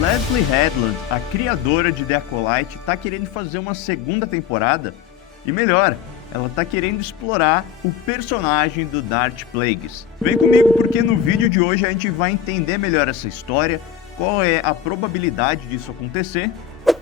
Leslie Headland, a criadora de The Acolyte, tá querendo fazer uma segunda temporada e melhor, ela tá querendo explorar o personagem do Darth Plagueis. Vem comigo porque no vídeo de hoje a gente vai entender melhor essa história, qual é a probabilidade disso acontecer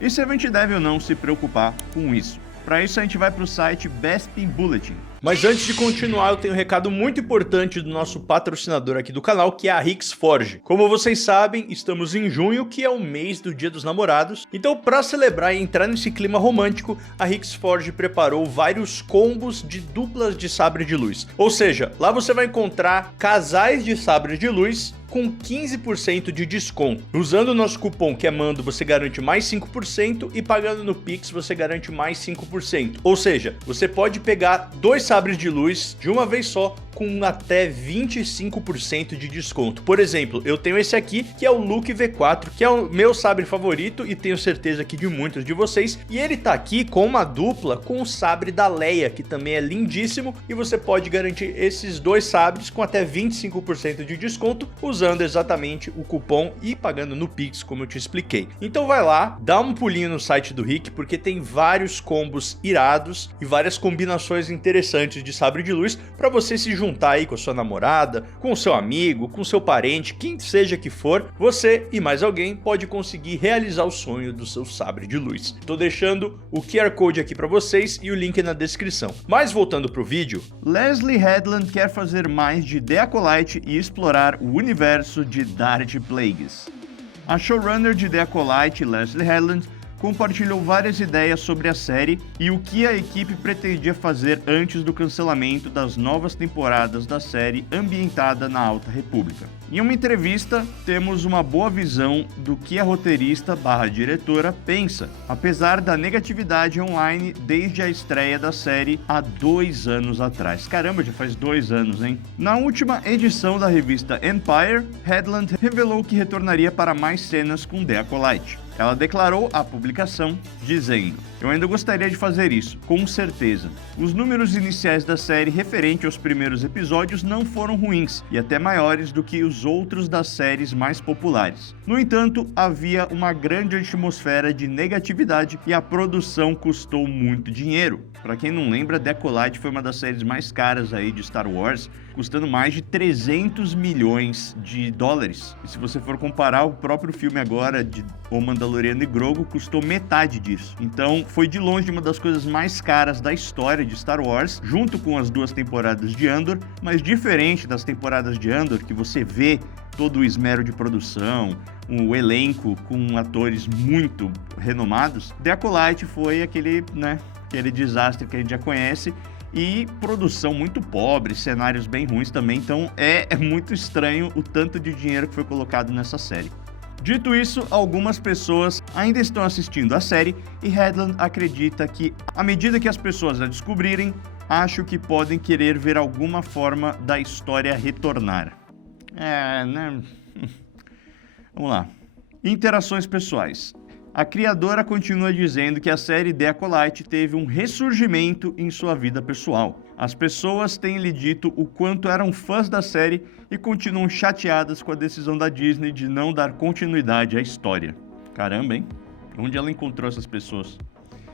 e se a gente deve ou não se preocupar com isso. Para isso a gente vai para o site Bespin Bulletin. Mas antes de continuar, eu tenho um recado muito importante do nosso patrocinador aqui do canal, que é a Rix Forge. Como vocês sabem, estamos em junho, que é o mês do Dia dos Namorados. Então, para celebrar e entrar nesse clima romântico, a Rix Forge preparou vários combos de duplas de sabre de luz. Ou seja, lá você vai encontrar casais de sabre de luz com 15% de desconto. Usando o nosso cupom que é MANDO, você garante mais 5% e pagando no Pix você garante mais 5%. Ou seja, você pode pegar dois sabres de luz de uma vez só com até 25% de desconto. Por exemplo, eu tenho esse aqui que é o Luke V4, que é o meu sabre favorito e tenho certeza que de muitos de vocês. E ele tá aqui com uma dupla com o sabre da Leia, que também é lindíssimo e você pode garantir esses dois sabres com até 25% de desconto usando exatamente o cupom e pagando no Pix, como eu te expliquei. Então vai lá, dá um pulinho no site do Rick, porque tem vários combos irados e várias combinações interessantes de sabre de luz para você se juntar aí com a sua namorada, com o seu amigo, com o seu parente, quem seja que for, você e mais alguém pode conseguir realizar o sonho do seu sabre de luz. Tô deixando o QR Code aqui para vocês e o link na descrição. Mas voltando pro vídeo, Leslie Headland quer fazer mais de The Acolyte e explorar o universo de Darth Plagueis. A showrunner de The Acolyte, Leslie Headland, compartilhou várias ideias sobre a série e o que a equipe pretendia fazer antes do cancelamento das novas temporadas da série ambientada na Alta República. Em uma entrevista, temos uma boa visão do que a roteirista/diretora pensa, apesar da negatividade online desde a estreia da série há 2 anos atrás. Caramba, já faz 2 anos, hein? Na última edição da revista Empire, Headland revelou que retornaria para mais cenas com The Acolyte. Ela declarou à publicação, dizendo: "Eu ainda gostaria de fazer isso, com certeza. Os números iniciais da série referente aos primeiros episódios não foram ruins, e até maiores do que os outros das séries mais populares. No entanto, havia uma grande atmosfera de negatividade e a produção custou muito dinheiro." Para quem não lembra, The Acolyte foi uma das séries mais caras aí de Star Wars, custando mais de 300 milhões de dólares. E se você for comparar, o próprio filme agora de O Mandaloriano e Grogu custou metade disso. Então, foi de longe uma das coisas mais caras da história de Star Wars, junto com as 2 temporadas de Andor, mas diferente das temporadas de Andor, que você vê todo o esmero de produção, um elenco com atores muito renomados, The Acolyte foi aquele desastre que a gente já conhece, e produção muito pobre, cenários bem ruins também, então é muito estranho o tanto de dinheiro que foi colocado nessa série. Dito isso, algumas pessoas ainda estão assistindo a série e Headland acredita que, à medida que as pessoas a descobrirem, acho que podem querer ver alguma forma da história retornar. Vamos lá. Interações pessoais. A criadora continua dizendo que a série The Acolyte teve um ressurgimento em sua vida pessoal. As pessoas têm lhe dito o quanto eram fãs da série e continuam chateadas com a decisão da Disney de não dar continuidade à história. Caramba, hein? Onde ela encontrou essas pessoas?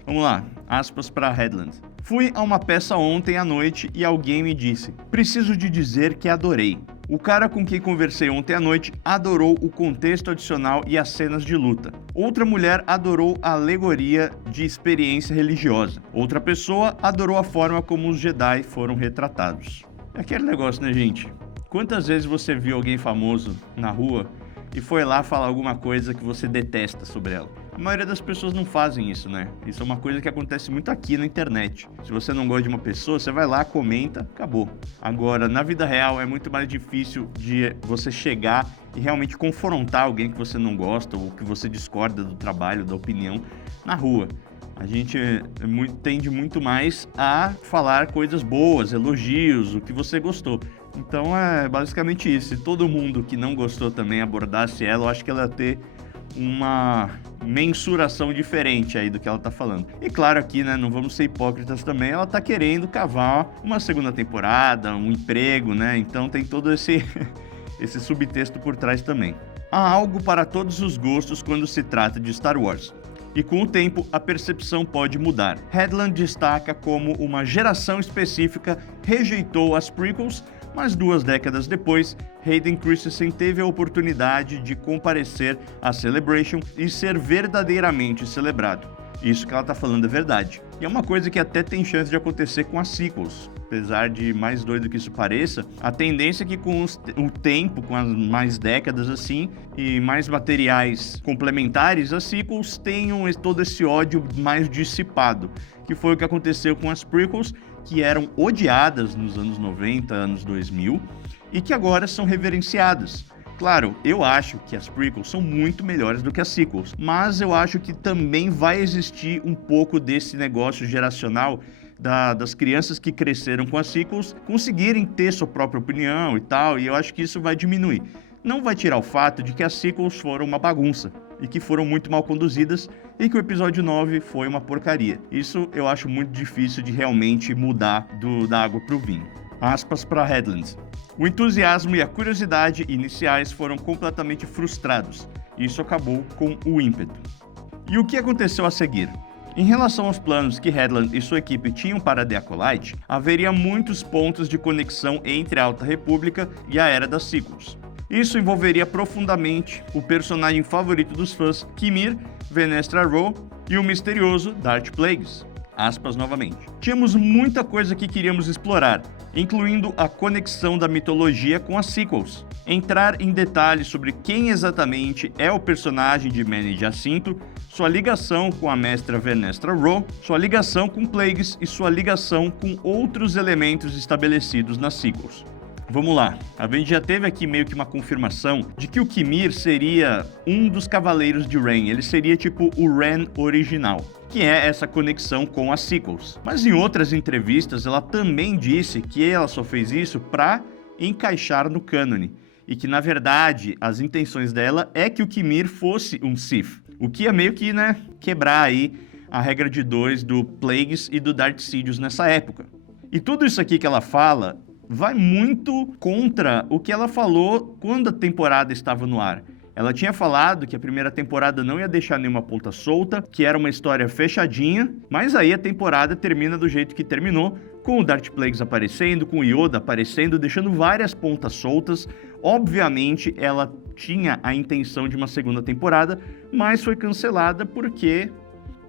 Vamos lá, aspas para Headland. "Fui a uma peça ontem à noite e alguém me disse: 'Preciso de dizer que adorei.' O cara com quem conversei ontem à noite adorou o contexto adicional e as cenas de luta. Outra mulher adorou a alegoria de experiência religiosa. Outra pessoa adorou a forma como os Jedi foram retratados." É aquele negócio, né, gente? Quantas vezes você viu alguém famoso na rua e foi lá falar alguma coisa que você detesta sobre ela? A maioria das pessoas não fazem isso, né? Isso é uma coisa que acontece muito aqui na internet. Se você não gosta de uma pessoa, você vai lá, comenta, acabou. Agora, na vida real, é muito mais difícil de você chegar e realmente confrontar alguém que você não gosta ou que você discorda do trabalho, da opinião, na rua. A gente tende muito mais a falar coisas boas, elogios, o que você gostou. Então é basicamente isso. Se todo mundo que não gostou também abordasse ela, eu acho que ela ia ter uma mensuração diferente aí do que ela tá falando. E claro aqui, né, não vamos ser hipócritas também, ela tá querendo cavar uma segunda temporada, um emprego, né, então tem todo esse subtexto por trás também. há algo para todos os gostos quando se trata de Star Wars. E com o tempo, a percepção pode mudar. Headland destaca como uma geração específica rejeitou as prequels, mas 2 décadas depois, Hayden Christensen teve a oportunidade de comparecer à Celebration e ser verdadeiramente celebrado. Isso que ela tá falando é verdade. E é uma coisa que até tem chance de acontecer com as sequels. Apesar de mais doido que isso pareça, a tendência é que com o tempo, com as mais décadas assim, e mais materiais complementares, as sequels tenham todo esse ódio mais dissipado, que foi o que aconteceu com as prequels, que eram odiadas nos anos 90, anos 2000, e que agora são reverenciadas. Claro, eu acho que as prequels são muito melhores do que as sequels, mas eu acho que também vai existir um pouco desse negócio geracional das crianças que cresceram com as sequels conseguirem ter sua própria opinião e tal, e eu acho que isso vai diminuir. Não vai tirar o fato de que as sequels foram uma bagunça e que foram muito mal conduzidas e que o episódio 9 foi uma porcaria. Isso eu acho muito difícil de realmente mudar da água pro vinho. Aspas para Headland. O entusiasmo e a curiosidade iniciais foram completamente frustrados. Isso acabou com o ímpeto. E o que aconteceu a seguir? Em relação aos planos que Headland e sua equipe tinham para The Acolyte, haveria muitos pontos de conexão entre a Alta República e a Era das Sequels. Isso envolveria profundamente o personagem favorito dos fãs, Qimir, Venestra Rho e o misterioso Darth Plagueis. Aspas novamente. Tínhamos muita coisa que queríamos explorar, incluindo a conexão da mitologia com as sequels. Entrar em detalhes sobre quem exatamente é o personagem de Manny Jacinto, sua ligação com a mestra Venestra Rho, sua ligação com Plagueis e sua ligação com outros elementos estabelecidos nas sequels. Vamos lá, a gente já teve aqui meio que uma confirmação de que o Qimir seria um dos Cavaleiros de Ren, ele seria tipo o Ren original, que é essa conexão com as sequels. Mas em outras entrevistas ela também disse que ela só fez isso para encaixar no cânone, e que na verdade as intenções dela é que o Qimir fosse um Sith, o que é meio que, quebrar aí a regra de 2 do Plagueis e do Darth Sidious nessa época. E tudo isso aqui que ela fala vai muito contra o que ela falou quando a temporada estava no ar. Ela tinha falado que a primeira temporada não ia deixar nenhuma ponta solta, que era uma história fechadinha, mas aí a temporada termina do jeito que terminou, com o Darth Plagueis aparecendo, com o Yoda aparecendo, deixando várias pontas soltas. Obviamente, ela tinha a intenção de uma segunda temporada, mas foi cancelada porque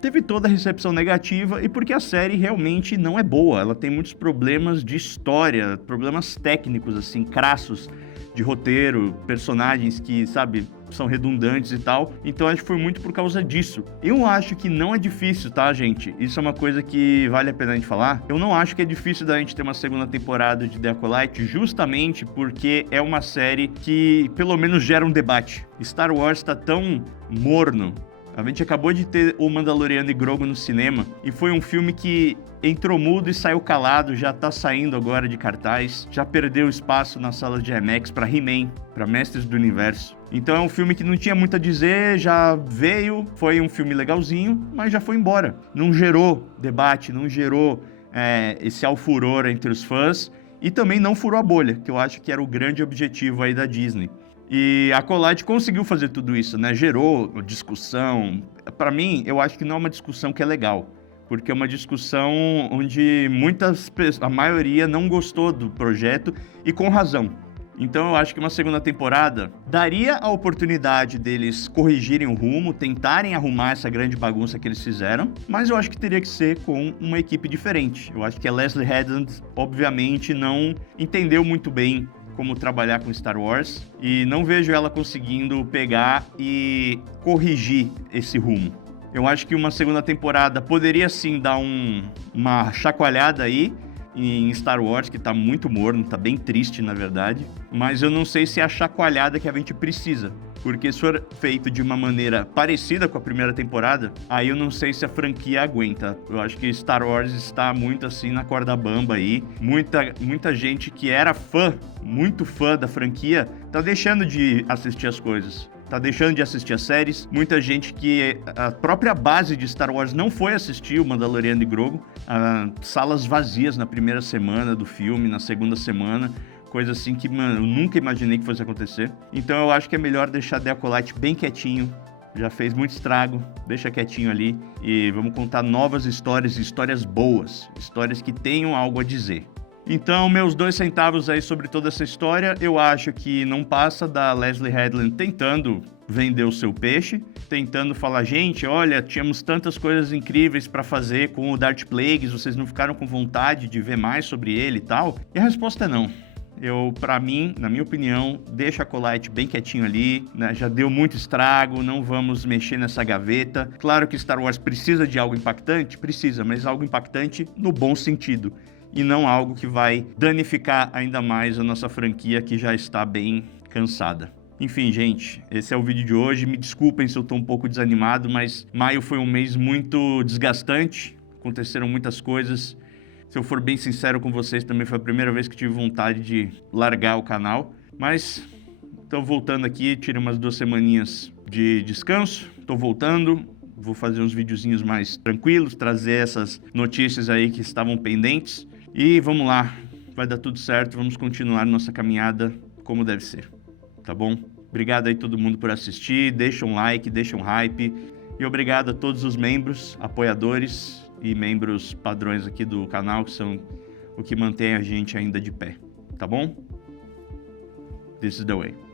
teve toda a recepção negativa e porque a série realmente não é boa. Ela tem muitos problemas de história, problemas técnicos, assim, crassos, de roteiro, personagens que, são redundantes e tal. Então acho que foi muito por causa disso. Eu acho que não é difícil, tá, gente? Isso é uma coisa que vale a pena a gente falar. Eu não acho que é difícil da gente ter uma segunda temporada de The Acolyte, justamente porque é uma série que pelo menos gera um debate. Star Wars tá tão morno. A gente acabou de ter O Mandaloriano e Grogu no cinema, e foi um filme que entrou mudo e saiu calado, já tá saindo agora de cartaz, já perdeu espaço nas salas de IMAX para He-Man, para Mestres do Universo. Então é um filme que não tinha muito a dizer, já veio, foi um filme legalzinho, mas já foi embora. Não gerou debate, não gerou esse alfuror entre os fãs, e também não furou a bolha, que eu acho que era o grande objetivo aí da Disney. E a Acolyte conseguiu fazer tudo isso, Gerou discussão. Pra mim, eu acho que não é uma discussão que é legal, porque é uma discussão onde a maioria não gostou do projeto, e com razão. Então eu acho que uma segunda temporada daria a oportunidade deles corrigirem o rumo, tentarem arrumar essa grande bagunça que eles fizeram, mas eu acho que teria que ser com uma equipe diferente. Eu acho que a Leslie Headland, obviamente, não entendeu muito bem como trabalhar com Star Wars, e não vejo ela conseguindo pegar e corrigir esse rumo. Eu acho que uma segunda temporada poderia sim dar uma chacoalhada aí em Star Wars, que tá muito morno, tá bem triste na verdade, mas eu não sei se é a chacoalhada que a gente precisa, porque se for feito de uma maneira parecida com a primeira temporada, aí eu não sei se a franquia aguenta. Eu acho que Star Wars está muito assim na corda bamba aí, muita gente que era muito fã da franquia, tá deixando de assistir as coisas. Tá deixando de assistir as séries, muita gente que a própria base de Star Wars não foi assistir o Mandaloriano e Grogu, salas vazias na primeira semana do filme, na segunda semana, coisa assim que, mano, eu nunca imaginei que fosse acontecer. Então eu acho que é melhor deixar The Acolyte bem quietinho. Já fez muito estrago, deixa quietinho ali e vamos contar novas histórias, histórias boas, histórias que tenham algo a dizer. Então, meus 2 centavos aí sobre toda essa história, eu acho que não passa da Leslie Headland tentando vender o seu peixe, tentando falar, gente, olha, tínhamos tantas coisas incríveis pra fazer com o Dark Plagueis, vocês não ficaram com vontade de ver mais sobre ele e tal? E a resposta é não. Pra mim, na minha opinião, deixa a Acolyte bem quietinho ali, né? Já deu muito estrago, não vamos mexer nessa gaveta. Claro que Star Wars precisa de algo impactante, precisa, mas algo impactante no bom sentido. E não algo que vai danificar ainda mais a nossa franquia que já está bem cansada. Enfim, gente, esse é o vídeo de hoje. Me desculpem se eu tô um pouco desanimado, mas maio foi um mês muito desgastante, aconteceram muitas coisas. Se eu for bem sincero com vocês, também foi a primeira vez que tive vontade de largar o canal. Mas estou voltando aqui, tirei umas 2 semaninhas de descanso. Estou voltando, vou fazer uns videozinhos mais tranquilos, trazer essas notícias aí que estavam pendentes. E vamos lá, vai dar tudo certo, vamos continuar nossa caminhada como deve ser, tá bom? Obrigado aí todo mundo por assistir, deixa um like, deixa um hype. E obrigado a todos os membros, apoiadores e membros padrões aqui do canal, que são o que mantém a gente ainda de pé, tá bom? This is the way.